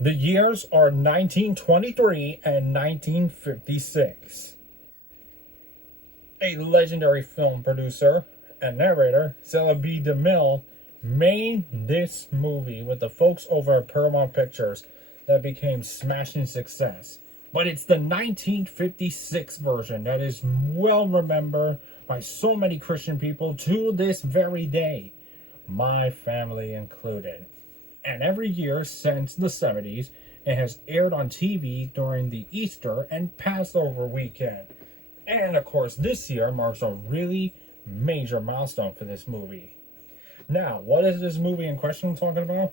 The years are 1923 and 1956. A legendary film producer and narrator, Cecil B. DeMille, made this movie with the folks over at Paramount Pictures that became smashing success. But it's the 1956 version that is well remembered by so many Christian people to this very day, my family included. And every year since the 70s, it has aired on TV during the Easter and Passover weekend. And of course, this year marks a really major milestone for this movie. Now, what is this movie in question I'm talking about?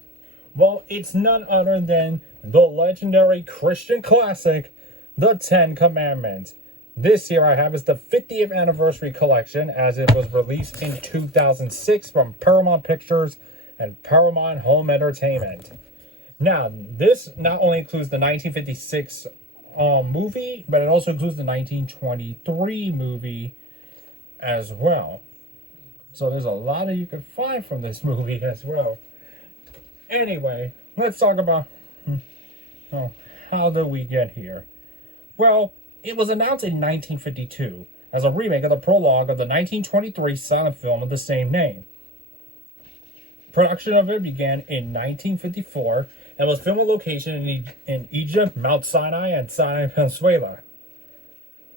Well, it's none other than the legendary Christian classic, The Ten Commandments. This year I have is the 50th anniversary collection, as it was released in 2006 from Paramount Pictures and Paramount Home Entertainment. Now, this not only includes the 1956 movie, but it also includes the 1923 movie as well. So there's a lot that you can find from this movie as well. Anyway, let's talk about how did we get here? Well, it was announced in 1952 as a remake of the prologue of the 1923 silent film of the same name. Production of it began in 1954 and was filmed on location in Egypt, Mount Sinai, and Sinai, Venezuela.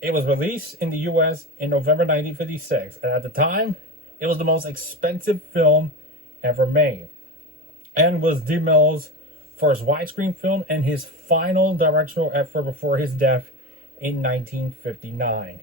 It was released in the U.S. in November 1956, and at the time, it was the most expensive film ever made, and was DeMille's first widescreen film and his final directorial effort before his death in 1959.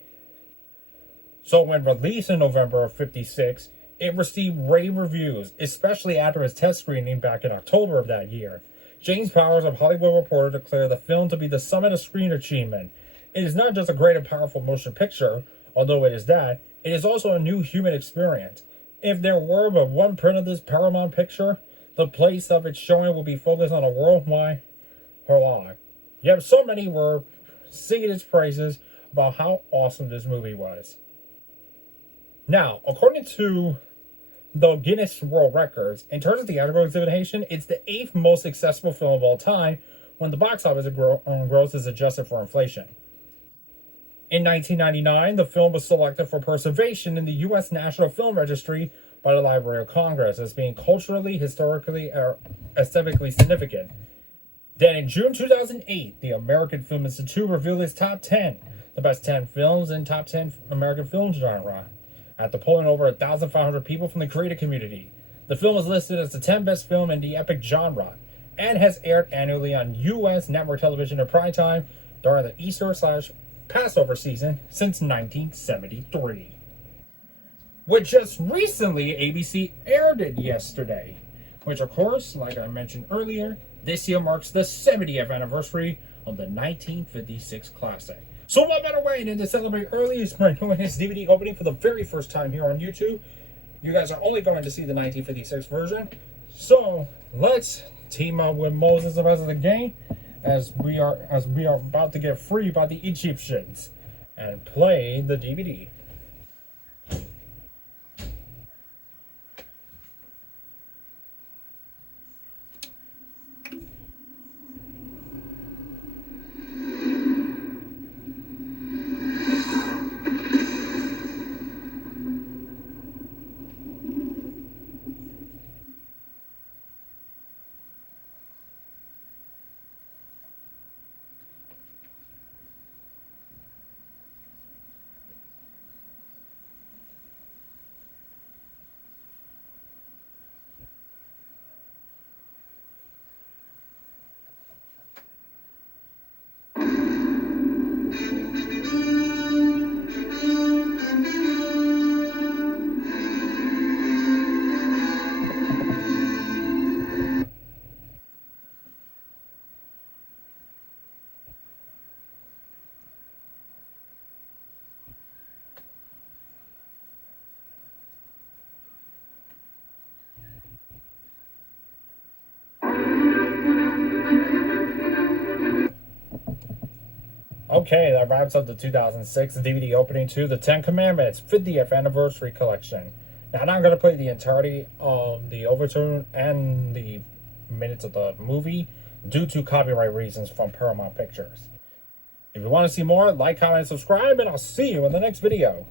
So when released in November of 56, it received rave reviews, especially after his test screening back in October of that year. James Powers of Hollywood Reporter declared the film to be the summit of screen achievement. It is not just a great and powerful motion picture, although it is that, it is also a new human experience. If there were but one print of this Paramount picture, the place of its showing will be focused on a worldwide prologue. Yet so many were singing its praises about how awesome this movie was. Now, according to the Guinness World Records, in terms of theatrical exhibition, it's the 8th most successful film of all time when the box office gross is adjusted for inflation. In 1999, the film was selected for preservation in the U.S. National Film Registry by the Library of Congress as being culturally, historically, or aesthetically significant. Then in June 2008, the American Film Institute revealed its top 10, the best 10 films in top 10 American film genre, after polling over 1,500 people from the creative community. The film is listed as the 10th best film in the epic genre, and has aired annually on U.S. network television in prime time during the Easter/Passover season since 1973. Which just recently ABC aired it yesterday. Which of course, like I mentioned earlier, this year marks the 70th anniversary of the 1956 classic. So what better way than to celebrate early is by doing this DVD opening for the very first time here on YouTube. You guys are only going to see the 1956 version. So let's team up with Moses the rest of the game as we are about to get free by the Egyptians and play the DVD. Okay, that wraps up the 2006 DVD opening to The Ten Commandments 50th Anniversary Collection. Now, I'm not going to play the entirety of the overtune and the minutes of the movie, due to copyright reasons from Paramount Pictures. If you want to see more, like, comment, and subscribe, and I'll see you in the next video.